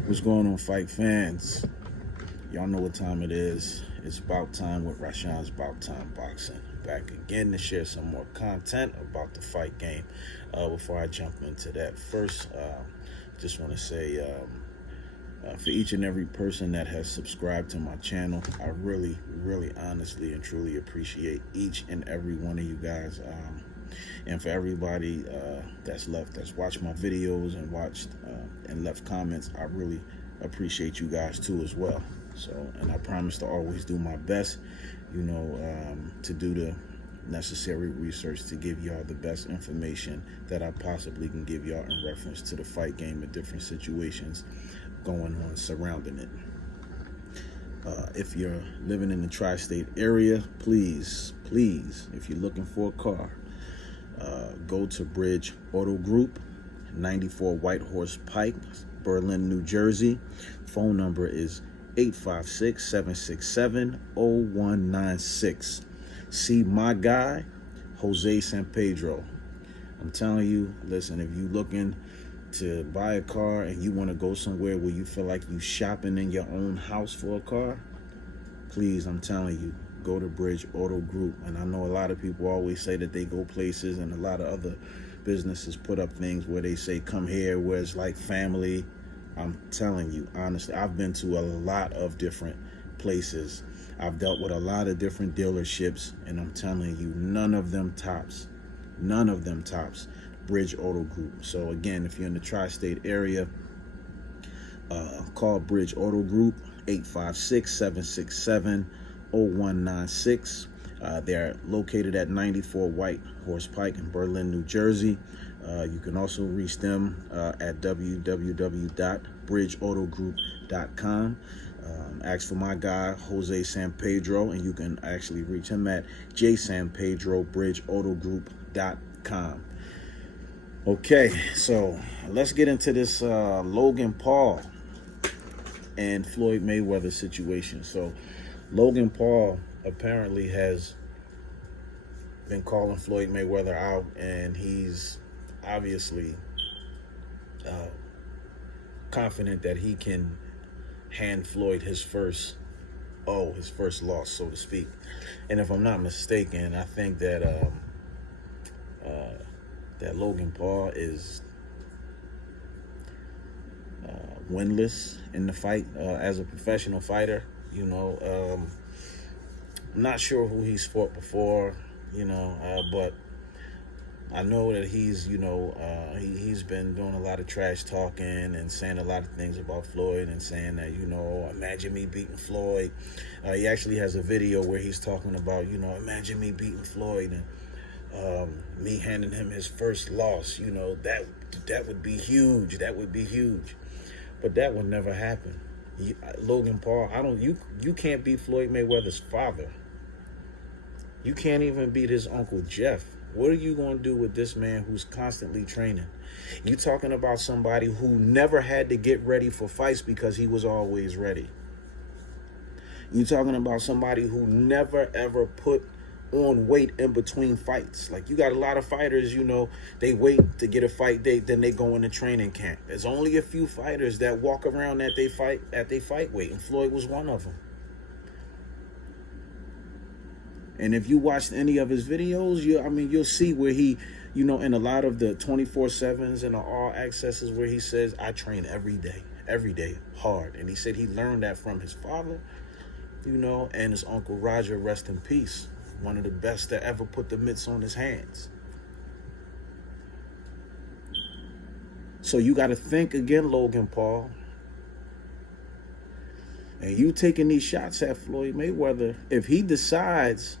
What's going on, fight fans? Y'all know what time it is. It's about time with Rashawn's About Time Boxing. Back again to share some more content about the fight game. Before I jump into that, first, just want to say for each and every person that has subscribed to my channel, I really, honestly, and truly appreciate each and every one of you guys. And for everybody that's watched my videos and watched and left comments, I really appreciate you guys too as well. So, and I promise to always do my best, to do the necessary research to give y'all the best information that I possibly can give y'all in reference to the fight game and different situations going on surrounding it. If you're living in the tri-state area, please, if you're looking for a car, go to Bridge Auto Group, 94 White Horse Pike, Berlin, New Jersey. Phone number is 856-767-0196. See my guy, Jose San Pedro. I'm telling you, listen, if you looking to buy a car and you want to go somewhere where you feel like you shopping in your own house for a car, please, I'm telling you, go to Bridge Auto Group. And I know a lot of people always say that they go places, and a lot of other businesses put up things where they say, come here, where it's like family. I'm telling you, honestly, I've been to a lot of different places. I've dealt with a lot of different dealerships, and I'm telling you, none of them tops Bridge Auto Group. So again, if you're in the tri-state area, call Bridge Auto Group, 856-767-0196. They're located at 94 White Horse Pike in Berlin, New Jersey. You can also reach them at www.bridgeautogroup.com. Ask for my guy, Jose San Pedro, and you can actually reach him at jsanpedro.bridgeautogroup.com. Okay, so let's get into this Logan Paul and Floyd Mayweather situation. So Logan Paul apparently has been calling Floyd Mayweather out, and he's obviously confident that he can hand Floyd his first loss, so to speak. And if I'm not mistaken, I think that that Logan Paul is winless in the fight as a professional fighter. I'm not sure who he's fought before, but I know that he's been doing a lot of trash talking and saying a lot of things about Floyd, and saying that, imagine me beating Floyd. He actually has a video where he's talking about, imagine me beating Floyd and me handing him his first loss. That would be huge. That would be huge. But that would never happen. Logan Paul, you can't beat Floyd Mayweather's father. You can't even beat his Uncle Jeff. What are you going to do with this man who's constantly training? You talking about somebody who never had to get ready for fights because he was always ready. You talking about somebody who never ever put on weight in between fights. Like, you got a lot of fighters, they wait to get a fight date, then they go into training camp. There's only a few fighters that walk around at they fight weight, and Floyd was one of them. And if you watched any of his videos, you'll see where he, in a lot of the 24/7s and the all accesses, where he says, I train every day, hard. And he said he learned that from his father, and his Uncle Roger, rest in peace. One of the best that ever put the mitts on his hands. So you got to think again, Logan Paul. And you taking these shots at Floyd Mayweather, if he decides,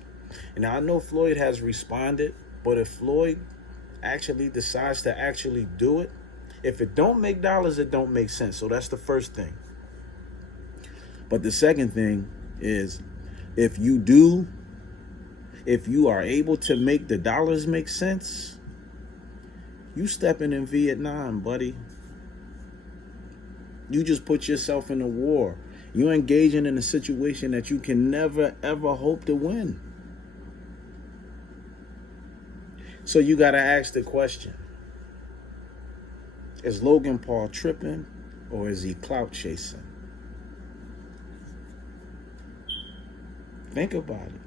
and I know Floyd has responded, but if Floyd actually decides to actually do it, if it don't make dollars, it don't make sense. So that's the first thing. But the second thing is, if you are able to make the dollars make sense, you stepping in Vietnam, buddy. You just put yourself in a war. You're engaging in a situation that you can never, ever hope to win. So you got to ask the question, is Logan Paul tripping, or is he clout chasing? Think about it.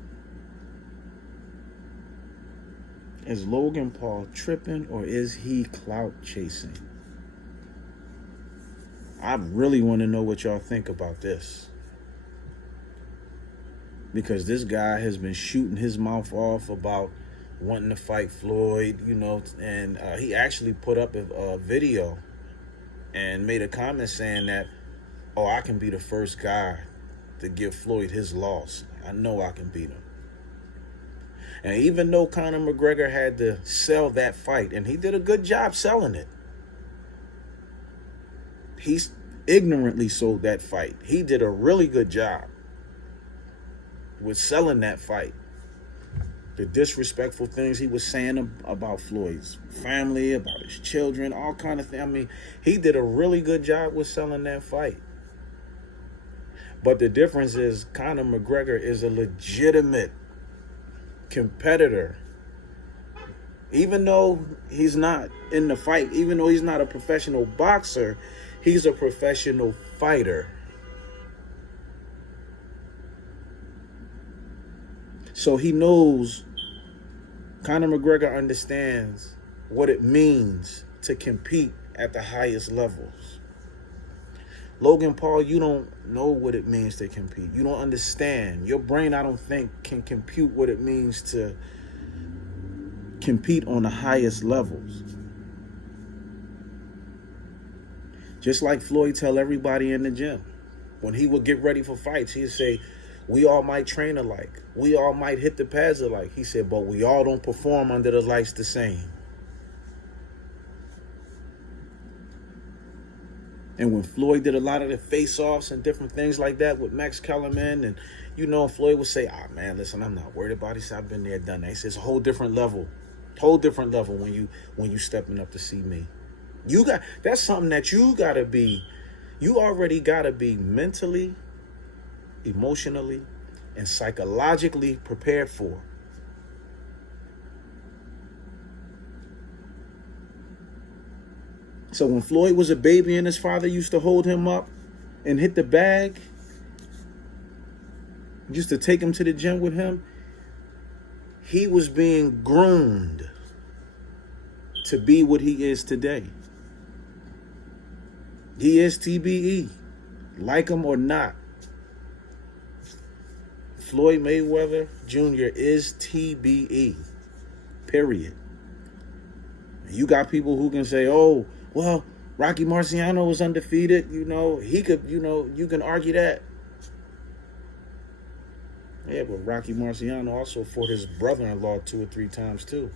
Is Logan Paul tripping or is he clout chasing? I really want to know what y'all think about this. Because this guy has been shooting his mouth off about wanting to fight Floyd, you know, and he actually put up a video and made a comment saying that, oh, I can be the first guy to give Floyd his loss. I know I can beat him. And even though Conor McGregor had to sell that fight, and he did a good job selling it, he ignorantly sold that fight. He did a really good job with selling that fight. The disrespectful things he was saying about Floyd's family, about his children, all kind of things. I mean, he did a really good job with selling that fight. But the difference is Conor McGregor is a legitimate competitor. Even though he's not in the fight, even though he's not a professional boxer, he's a professional fighter. So he knows, Conor McGregor understands what it means to compete at the highest levels. Logan Paul, you don't know what it means to compete. You don't understand. Your brain, I don't think, can compute what it means to compete on the highest levels. Just like Floyd tell everybody in the gym, when he would get ready for fights, he'd say, we all might train alike. We all might hit the pads alike. He said, but we all don't perform under the lights the same. And when Floyd did a lot of the face-offs and different things like that with Max Kellerman, and, you know, Floyd would say, man, listen, I'm not worried about it. He said, I've been there, done that. He says, it's a whole different level. Whole different level when you stepping up to see me. That's something that you already gotta be mentally, emotionally, and psychologically prepared for. So when Floyd was a baby and his father used to hold him up and hit the bag, used to take him to the gym with him, he was being groomed to be what he is today. He is TBE, like him or not. Floyd Mayweather Jr. is TBE, period. You got people who can say, oh, well, Rocky Marciano was undefeated. You know, he could, you know, you can argue that. Yeah, but Rocky Marciano also fought his brother-in-law 2 or 3 times too.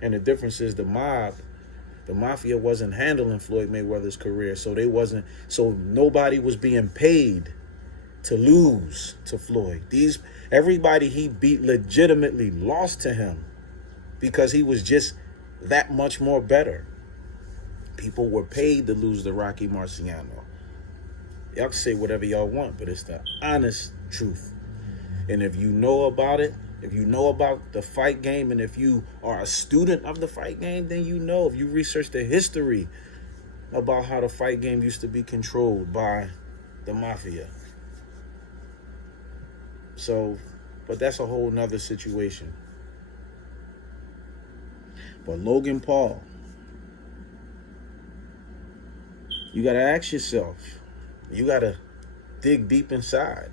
And the difference is the mafia wasn't handling Floyd Mayweather's career, so nobody was being paid to lose to Floyd. Everybody he beat legitimately lost to him because he was just that much more better. People were paid to lose to Rocky Marciano. Y'all can say whatever y'all want, but it's the honest truth. And if you know about it, if you know about the fight game, and if you are a student of the fight game, then you know. If you research the history about how the fight game used to be controlled by the mafia. So, but that's a whole nother situation. But Logan Paul, you got to ask yourself, you got to dig deep inside.